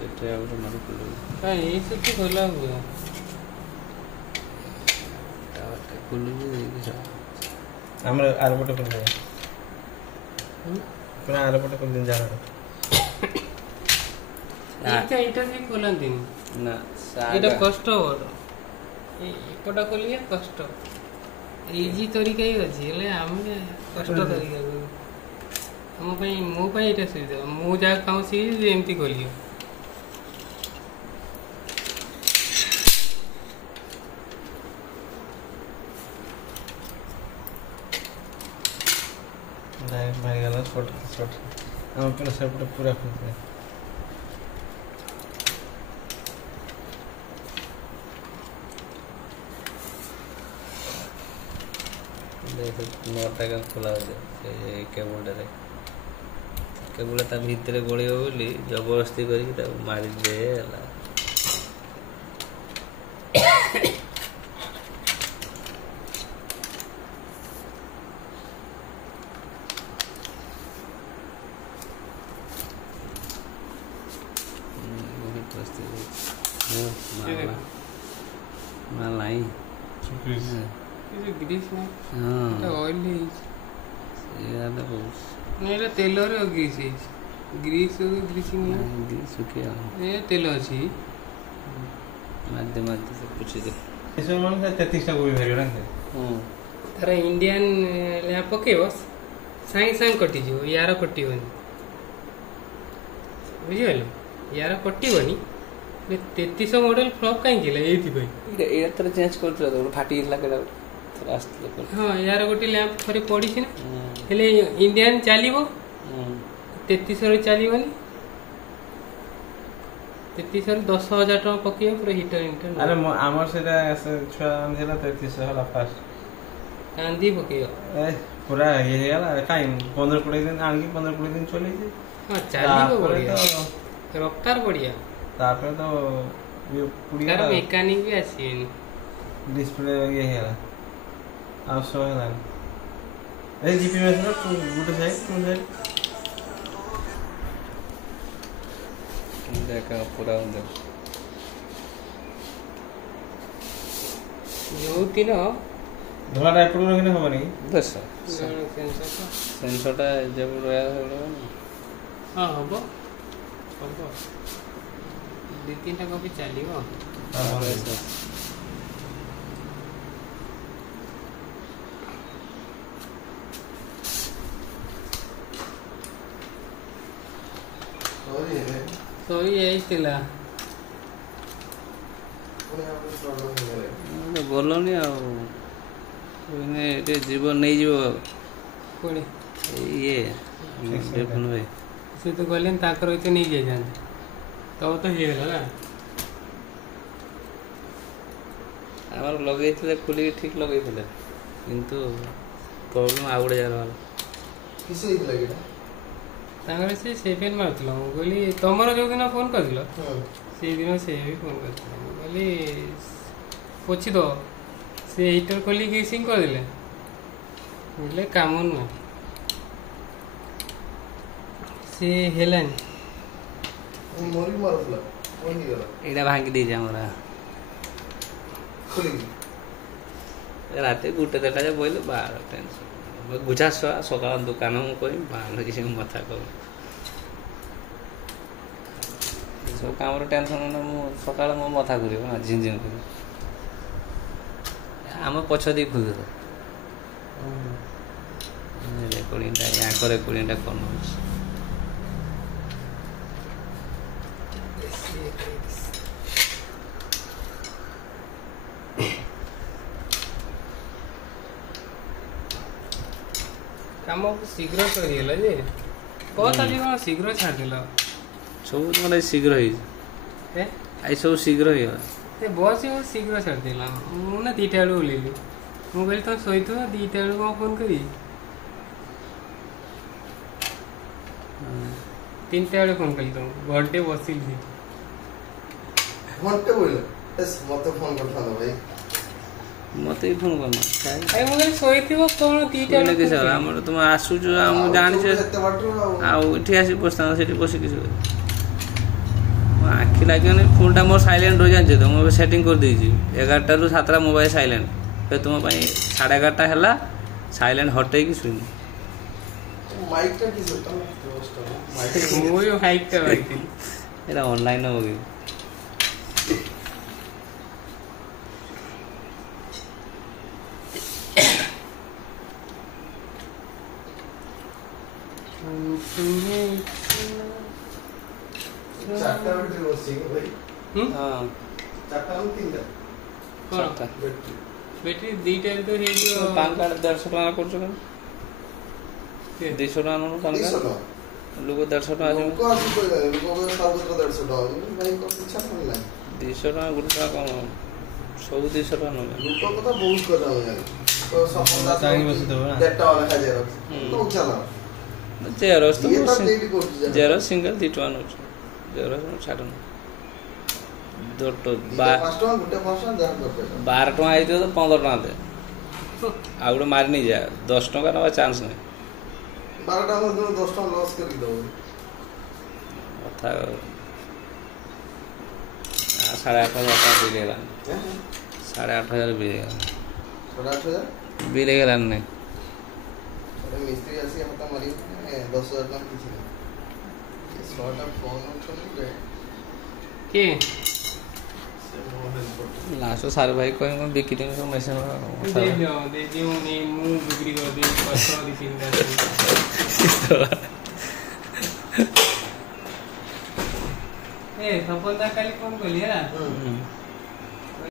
सेटे out मार खुल काई सेटे खोला हुआ टावरटे खुल जी हमर आरपटे खुल जाए पुरा आरपटे खुल दिन जाना इटा भी खोलन दिन ना एटा कष्ट हो एपटा खोलिया कष्ट इजी तरीका ही अछि हेले हम कष्ट तरीका हम पई मो पई एटा सुविधा मो जा काउ सी एमती खोलियो डायरेक्ट भाई गला शॉट हम पूरा सब पूरा खुल गया नटा खोला केबुल ता भितर गलियो बोली जबरदस्ती करके मारी दे मलाई ग्रीस में हाँ ऑयल है याद है बहुत नहीं तेल रे ग्रीस है ग्रीसिंग सुखिया ये तेल अछि माध्य से पूछ दे इसमें मन से 33 टा गोभी भेरियो ना तारा इंडियन ले पकेबो साई साई कटि जो यार कटिबनी बुझियल यार कटिबनी 33 मॉडल फ्लॉप काई केला एथि भाई ए तर चेंज करथला तो फाटी गेला केडा तर आस्तले हां यार गोटी लैंप थरे पड़ी छी ना हेले इंडियन चलीबो 33 रे चलीबनी 33 रे 10000 टका पकियो पूरा हीटर अरे हमर सेटा छुआ अंधेला 33 होला फास्ट कांदी पकियो ए पूरा ये होला काई 15 20 दिन आनकी 15 20 दिन चली जे हां चलीबो बढ़िया रफ्तार बढ़िया तापर तो ये पूरी कार मेकानिक भी आसी डिस्प्ले ये है आप सो है ए जीपी में से तू गुड साइड तू साइड देखा पूरा अंदर योती न धोला टाइप को रखने हो नहीं बस सेंसर टा जब रोया हां हबो हबो 2-3 टा कॉपी चलीबो हां सॉरी यही थिला गलनी आने जीवन नहीं जीव कोड़ी ये देखुन भाई से तो गलेन ताकर होते नहीं जाय जान तो हे गेला आमार लगे खुली ठीक लगे किंतु प्रॉब्लम आउट जा रहा किसे लगे तांगर से सेवन मारतलो बोली तमरो जो दिन फोन करदिलो से दिन से भी फोन करदिलो बोली पोछि दो से हीटर खोली ग्रीसिंग कर दिले बोले काम न से हेलन मोरी मारतला कोनी गला एडा भांगी दे जा हमरा खुली राते गुटे देटा जे बोइले बार टेंशन बुझा सकाल दुकान में कोई बाहर किसी को मथा कर सब काम टेंशन ना मु सकाल मो मथा करियो ना झिंझिन कर हम पछ दी खुद रेकॉर्डिंग टा या करे रेकॉर्डिंग टा करनो काम शीघ्र करियला जे बहुत आली कोन शीघ्र छाड़ दिला सब माने शीघ्र ही ए आई सब शीघ्र ही ते बस यो शीघ्र छाड़ दिला मु ना 2टा बेलू लेली मु कहली तो सोइतो 2टा बेलू को फोन करी 3टा बेलू फोन कली तो घंटे बसिली घंटे बोले एस मत फोन करता भाई ମତେ ବି ଫୋନ୍ କରନା ଆରେ ମୁଁ କହିଲି ଶୋଇଥିବ କ'ଣ ଦୁଇଟା ଶୋଇଲେ କିଛି ହେଲା ଆମର ତୁମେ ଆସୁଛ ମୁଁ ଜାଣିଛ ଆଉ ଏଠି ଆସି ବସିଥାନ୍ତ ସେଠି ବସିକି ଶୋଇ ମୋ ଆଖି ଲାଗିବନି ଫୋନ୍ଟା ମୋର ସାଇଲେଣ୍ଟ ରହି ଜାଣିଛ ତ ମୁଁ ଏବେ ସେଟିଂ କରିଦେଇଛି 11ଟାରୁ 7ଟା ମୋବାଇଲ ସାଇଲେଣ୍ଟ ଏବେ ତୁମ ପାଇଁ 11:30 ହେଲା ସାଇଲେଣ୍ଟ ହଟେଇକି ଶୋଇନି ମୁଁ ବି ମାଇକ୍ଟା ମାଇଥିଲି ଏଇଟା ଅନଲାଇନ୍ ମଗେଇବି ବେଟ୍ରି ଦୁଇଟାରେ ତ ହେଇଯିବ ପାନ୍ କାର୍ଡ଼ 150 ଟଙ୍କା କରୁଛ କେন 200 ଟଙ୍କା ନେଉନ ପାନ୍ କାର୍ଡ଼ ଲୋକ 150 ଟଙ୍କା ଆସିବ 200 ଟଙ୍କା ଗୋଟେ ଟଙ୍କା କମ ସବୁ 200 ଟଙ୍କା ନେବେ ଜେରକ୍ସ ଜେରକ୍ସ ସିଙ୍ଗଲ 2 ଟଙ୍କା ନେଉଛି ଜେରକ୍ସ ଛାଡ଼ 12 ଟଙ୍କା ହେଇଥିବ ତ 15 ଟଙ୍କା ଦେ ଆଉ ଗୋଟେ ମାରି ନେଇଯା 10 ଟଙ୍କା ନେବା ଚାନ୍ସ ନାହିଁ କଥା 8,500 ଟଙ୍କା ବିଲ୍ ହେଇଗଲାଣି 8,500 ବିଲ୍ ହେଇଗଲାଣି ବିଲ୍ ହେଇଗଲାଣି ନାଇଁ ମିସ୍ତ୍ରୀ ଆସି ହାତ ମାରି 10,000 ଟଙ୍କା କିଛି ନାହିଁ ଶହଟା ଫୋନ୍ ଉଠୁନି କିଏ ଲାଷ୍ଟ ସାରୁ ଭାଇ କହି ମୁଁ ବିକିଦେବି ସବୁ ମେସିନ୍ ମୁଁ ବିକ୍ରି କରିଦେବି 2-3 ଏ ସପନ କାଲି ଫୋନ୍ କଲି ହେଲା